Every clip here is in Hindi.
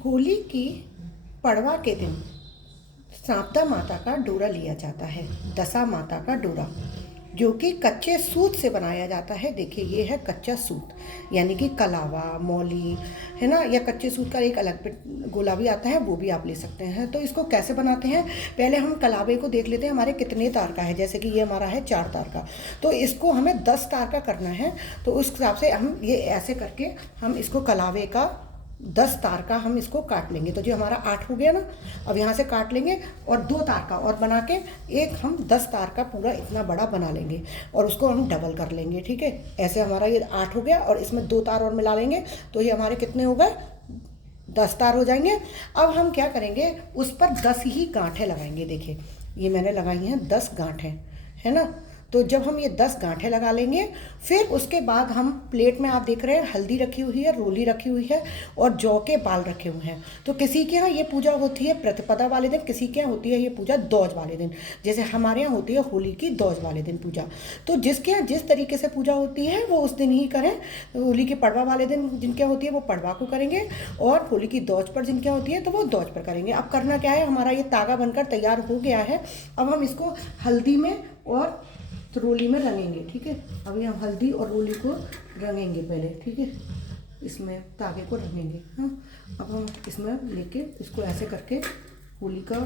होली की पड़वा के दिन सांपदा माता का डोरा लिया जाता है। दशा माता का डोरा जो कि कच्चे सूत से बनाया जाता है। देखिए ये है कच्चा सूत, यानी कि कलावा, मौली है ना, या कच्चे सूत का एक अलग गोला भी आता है, वो भी आप ले सकते हैं। तो इसको कैसे बनाते हैं, पहले हम कलावे को देख लेते हैं हमारे कितने तार का है। जैसे कि ये हमारा है 4 तार का, तो इसको हमें 10 तार का करना है। तो उस हिसाब से हम ये ऐसे करके हम इसको कलावे का 10 तार का हम इसको काट लेंगे। तो जो हमारा 8 हो गया ना, अब यहाँ से काट लेंगे और 2 तार का और बना के एक हम 10 तार का पूरा इतना बड़ा बना लेंगे और उसको हम डबल कर लेंगे। ठीक है, ऐसे हमारा ये 8 हो गया और इसमें 2 तार और मिला लेंगे तो ये हमारे कितने हो गए, 10 तार हो जाएंगे। अब हम क्या करेंगे, उस पर 10 ही गांठें लगाएंगे। देखिए ये मैंने लगाई हैं 10 गांठें, है ना। तो जब हम ये 10 गांठें लगा लेंगे, फिर उसके बाद हम प्लेट में आप देख रहे हैं हल्दी रखी हुई है, रोली रखी हुई है और जौ के बाल रखे हुए हैं। तो किसी के यहाँ ये पूजा होती है प्रतिपदा वाले दिन, किसी के यहाँ होती है ये पूजा दौज वाले दिन। जैसे हमारे यहाँ होती है होली की दौज वाले दिन पूजा। तो जिसके यहाँ जिस तरीके से पूजा होती है वो उस दिन ही करें। होली की पड़वा वाले दिन जिनके यहाँ होती है वो पड़वा को करेंगे और होली की दौज पर जिनके यहाँ होती है तो वो दौज पर करेंगे। अब करना क्या है, हमारा ये तागा बनकर तैयार हो गया है। अब हम इसको हल्दी में और तो रोली में रंगेंगे। ठीक है, अभी हम हल्दी और रोली को रंगेंगे पहले। ठीक है, इसमें तागे को रंगेंगे। हाँ, अब हम इसमें लेके इसको ऐसे करके होली का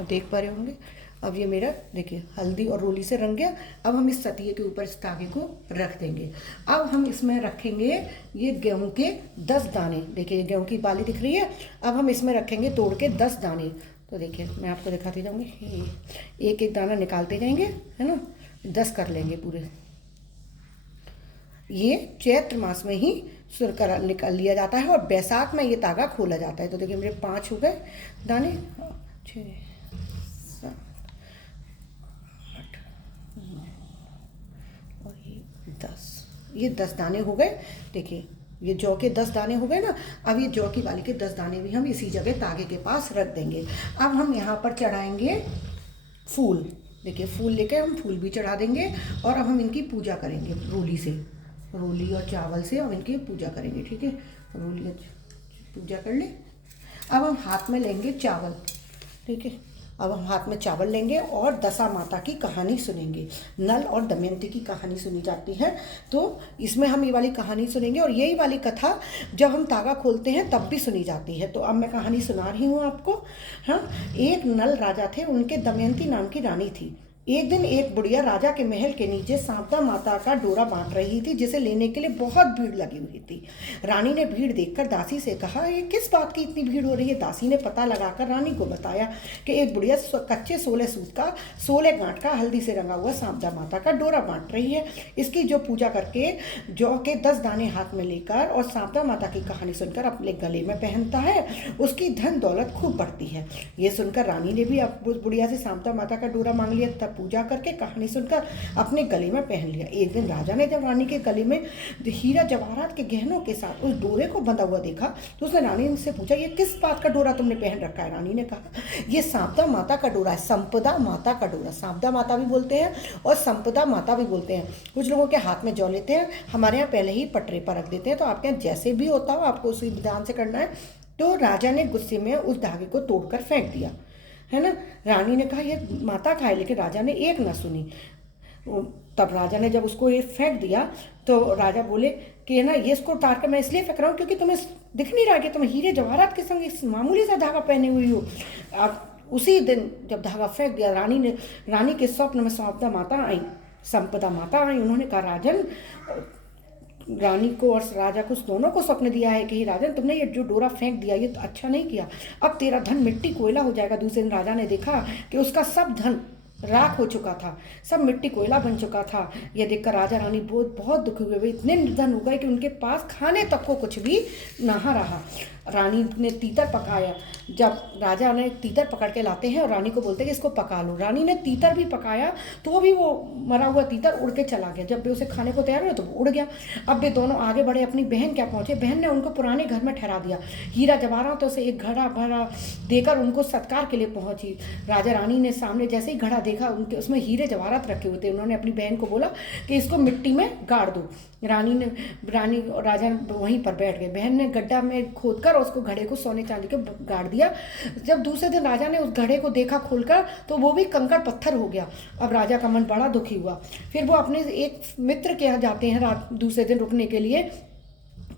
देख पा रहे होंगे। अब ये मेरा देखिए हल्दी और रोली से रंग गया। अब हम इस सतिये के ऊपर इस तागे को रख देंगे। अब हम इसमें रखेंगे ये गेहूं के 10 दाने। देखिए गेहूं की बाली दिख रही है, अब हम इसमें रखेंगे तोड़ के 10 दाने। तो देखिए मैं आपको दिखाती जाऊंगी, एक एक दाना निकालते जाएंगे, है ना। 10 कर लेंगे पूरे। ये चैत्र मास में ही सुरकर निकाल लिया जाता है और बैसाख में ये तागा खोला जाता है। तो देखिए मेरे 5 हो गए दाने, 6, 7, 8, 9 और ये 10। ये 10 दाने हो गए। देखिए ये जौ के 10 दाने हो गए ना। अब ये जौ की बाली के 10 दाने भी हम इसी जगह तागे के पास रख देंगे। अब हम यहाँ पर चढ़ाएंगे फूल। देखिए फूल लेके हम फूल भी चढ़ा देंगे और अब हम इनकी पूजा करेंगे रोली से, रोली और चावल से हम इनकी पूजा करेंगे। ठीक है, रोली पूजा कर ले। अब हम हाथ में लेंगे चावल। ठीक है, अब हम हाथ में चावल लेंगे और दशा माता की कहानी सुनेंगे। नल और दमयंती की कहानी सुनी जाती है, तो इसमें हम ये वाली कहानी सुनेंगे और यही वाली कथा जब हम तागा खोलते हैं तब भी सुनी जाती है। तो अब मैं कहानी सुना रही हूँ आपको। हाँ, एक नल राजा थे, उनके दमयंती नाम की रानी थी। एक दिन एक बुढ़िया राजा के महल के नीचे सांपदा माता का डोरा बांट रही थी, जिसे लेने के लिए बहुत भीड़ लगी हुई थी। रानी ने भीड़ देखकर दासी से कहा, ये किस बात की इतनी भीड़ हो रही है। दासी ने पता लगाकर रानी को बताया कि एक बुढ़िया कच्चे 16 सूत का 16 गांठ का हल्दी से रंगा हुआ सांपदा माता का डोरा बांट रही है। इसकी जो पूजा करके जौ के 10 दाने हाथ में लेकर और सांपदा माता की कहानी सुनकर अपने गले में पहनता है, उसकी धन दौलत खूब बढ़ती है। ये सुनकर रानी ने भी उस बुढ़िया से सांपदा माता का डोरा मांग लिया, तब पूजा करके कहानी सुनकर अपने गले में पहन लिया। एक दिन राजा ने जब रानी के गले में हीरा जवाहरात के गहनों के साथ उस डोरे को बंधा हुआ देखा तो उसने रानी से पूछा, ये किस बात का डोरा तुमने पहन रखा है। रानी ने कहा, ये सांपदा माता का डोरा है, संपदा माता का डोरा। सांपदा माता भी बोलते हैं और संपदा माता भी बोलते हैं। कुछ लोगों के हाथ में जौ लेते हैं, हमारे यहाँ पहले ही पटरे पर रख देते हैं। तो आपके यहाँ जैसे भी होता हो आपको उसी विधान से करना है। तो राजा ने गुस्से में उस धागे को तोड़कर फेंक दिया, है ना। रानी ने कहा ये माता खाए, लेकिन राजा ने एक न सुनी। तब राजा ने जब उसको ये फेंक दिया तो राजा बोले कि है ना, ये इसको उतार कर मैं इसलिए फेंक रहा हूँ क्योंकि तुम्हें दिख नहीं रहा कि तुम हीरे जवाहरात के संग इस मामूली सा धागा पहने हुई हो। अब उसी दिन जब धागा फेंक दिया, रानी के स्वप्न में सांपदा माता आई, संपदा माता आई। उन्होंने कहा, राजन, रानी को और राजा को दोनों को स्वप्न दिया है कि राजन तुमने ये जो डोरा फेंक दिया ये तो अच्छा नहीं किया, अब तेरा धन मिट्टी कोयला हो जाएगा। दूसरे दिन राजा ने देखा कि उसका सब धन राख हो चुका था, सब मिट्टी कोयला बन चुका था। यह देखकर राजा रानी बहुत दुखी हुए। वे इतने निर्धन हो गए कि उनके पास खाने तक को कुछ भी ना रहा। रानी ने तीतर पकाया। जब राजा ने तीतर पकड़ के लाते हैं और रानी को बोलते हैं कि इसको पका लो। रानी ने तीतर भी पकाया तो भी वो मरा हुआ तीतर उड़ के चला गया। जब वे उसे खाने को तैयार हुए तो वो उड़ गया। अब वे दोनों आगे बढ़े, अपनी बहन क्या पहुंचे। बहन ने उनको पुराने घर में ठहरा दिया। हीरा जवाहरात से एक घड़ा भरा देकर उनको सत्कार के लिए पहुंची। राजा रानी ने सामने जैसे ही घड़ा देखा उनके उसमें हीरे जवाहरात रखे हुए थे। उन्होंने अपनी बहन को बोला कि इसको मिट्टी में गाड़ दो। रानी और राजा वहीं पर बैठ गए। बहन ने गड्ढा में खोदकर उसको घड़े को सोने चांदी के गाड़ दिया। जब दूसरे दिन राजा ने उस घड़े को देखा खोलकर तो वो भी कंकड़ पत्थर हो गया। अब राजा का मन बड़ा दुखी हुआ। फिर वो अपने एक मित्र के यहाँ जाते हैं रात दूसरे दिन रुकने के लिए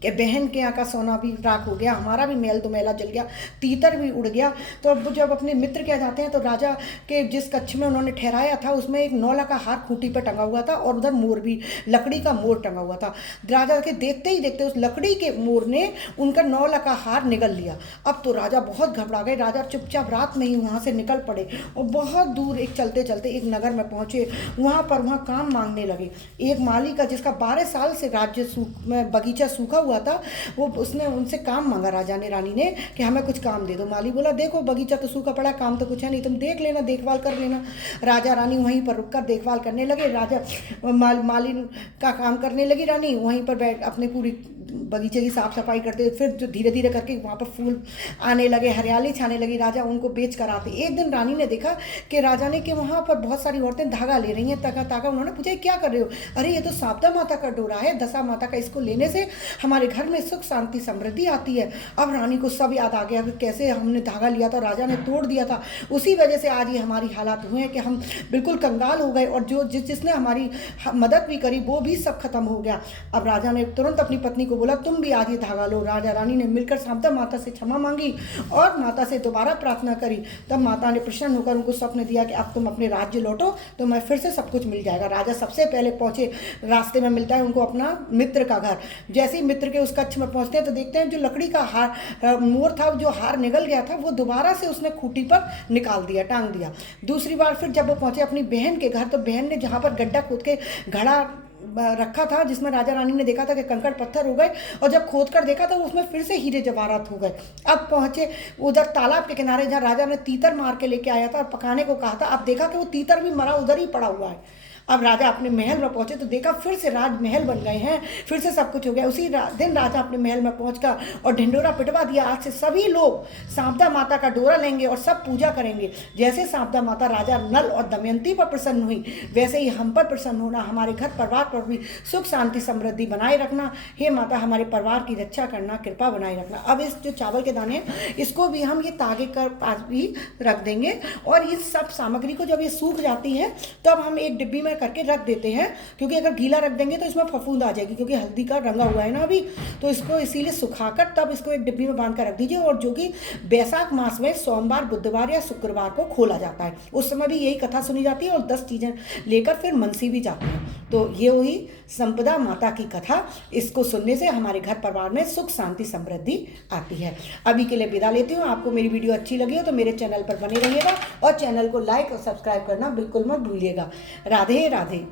कि बहन के यहाँ का सोना भी राख हो गया, हमारा भी महल तो मैला जल गया, तीतर भी उड़ गया। तो अब जब अपने मित्र के यहाँ जाते हैं तो राजा के जिस कक्ष में उन्होंने ठहराया था उसमें एक 9 लाख का हार खूंटी पर टंगा हुआ था और उधर मोर भी, लकड़ी का मोर टंगा हुआ था। राजा के देखते ही देखते उस लकड़ी के मोर ने उनका 9 लाख का हार निगल लिया। अब तो राजा बहुत घबरा गए। राजा चुपचाप रात में ही वहाँ से निकल पड़े और बहुत दूर एक चलते चलते एक नगर में पहुँचे। वहाँ काम मांगने लगे। एक माली का जिसका 12 साल से बगीचा सूखा हुआ था, वो उसने उनसे काम मांगा राजा ने, रानी ने, कि हमें कुछ काम दे दो। माली बोला देखो बगीचा तो सूखा पड़ा, काम तो कुछ है नहीं, तुम देख लेना, देखभाल कर लेना। राजा रानी वहीं पर रुककर देखभाल करने लगे। राजा माली का काम करने लगी रानी, वहीं पर बैठ अपने पूरी बगीचे की साफ सफाई करते। फिर जो धीरे धीरे करके वहाँ पर फूल आने लगे, हरियाली छाने लगी। राजा उनको बेच कर आते। एक दिन रानी ने देखा कि राजा ने कि वहाँ पर बहुत सारी औरतें धागा ले रही हैं, ताका। उन्होंने पूछा क्या कर रहे हो? अरे ये तो शारदा माता का डोरा है, दशा माता का, इसको लेने से हमारे घर में सुख शांति समृद्धि आती है। अब रानी को सब याद आ गया कि कैसे हमने धागा लिया था, राजा ने तोड़ दिया था, उसी वजह से आज ये हमारी हालात हुए हैं कि हम बिल्कुल कंगाल हो गए और जो जिसने हमारी मदद भी करी वो भी सब खत्म हो गया। अब राजा ने तुरंत अपनी पत्नी को बोला तुम भी आज ये धागा लो। राजा रानी ने मिलकर शारदा माता से क्षमा मांगी और माता से दोबारा प्रार्थना करी। तब माता ने प्रसन्न होकर उनको स्वप्न दिया कि अब तुम अपने राज्य लौटो तो मैं फिर से सब कुछ मिल जाएगा। राजा सबसे पहले पहुंचे, रास्ते में मिलता है उनको अपना मित्र का घर। जैसे ही मित्र के उस कक्ष में पहुंचते हैं तो देखते हैं जो लकड़ी का हार मोर था, जो हार निगल गया था, वो दोबारा से उसने खूंटी पर निकाल दिया, टांग दिया। दूसरी बार फिर जब वो पहुंचे अपनी बहन के घर तो बहन ने जहाँ पर गड्ढा खोद के घड़ा रखा था जिसमें राजा रानी ने देखा था कि कंकड़ पत्थर हो गए, और जब खोद कर देखा तो उसमें फिर से हीरे जवाहरात हो गए। अब पहुंचे उधर तालाब के किनारे जहाँ राजा ने तीतर मार के लेके आया था और पकाने को कहा था। अब देखा कि वो तीतर भी मरा उधर ही पड़ा हुआ है। अब राजा अपने महल में पहुंचे तो देखा फिर से राजमहल बन गए हैं, फिर से सब कुछ हो गया। उसी दिन राजा अपने महल में पहुंचकर और ढिंडोरा पिटवा दिया, आज से सभी लोग शारदा माता का डोरा लेंगे और सब पूजा करेंगे। जैसे शारदा माता राजा नल और दमयंती पर प्रसन्न हुई वैसे ही हम पर प्रसन्न होना, हमारे घर परिवार पर भी सुख शांति समृद्धि बनाए रखना। हे माता हमारे परिवार की रक्षा करना, कृपा बनाए रखना। अब इस जो चावल के दाने इसको भी हम ये तागे कर पास भी रख देंगे और इस सब सामग्री को जब ये सूख जाती है तब हम एक डिब्बी में करके रख देते हैं, क्योंकि अगर गीला रख देंगे तो इसमें फफूंद आ जाएगी, क्योंकि हल्दी का रंगा हुआ है ना अभी, तो इसको इसीलिए सुखाकर तब इसको एक डिब्बी में बांध कर रख दीजिए। और जो कि बैसाख मास में सोमवार, बुधवार या शुक्रवार को खोला जाता है, उस समय भी यही कथा सुनी जाती है और 10 चीजें लेकर फिर मनसी भी जाते हैं। तो ये हुई संपदा माता की कथा। इसको सुनने से हमारे घर परिवार में सुख शांति समृद्धि आती है। अभी के लिए विदा लेती हूँ। आपको मेरी वीडियो अच्छी लगी हो तो मेरे चैनल पर बने रहिएगा और चैनल को लाइक और सब्सक्राइब करना बिल्कुल मत भूलिएगा। राधे राधे।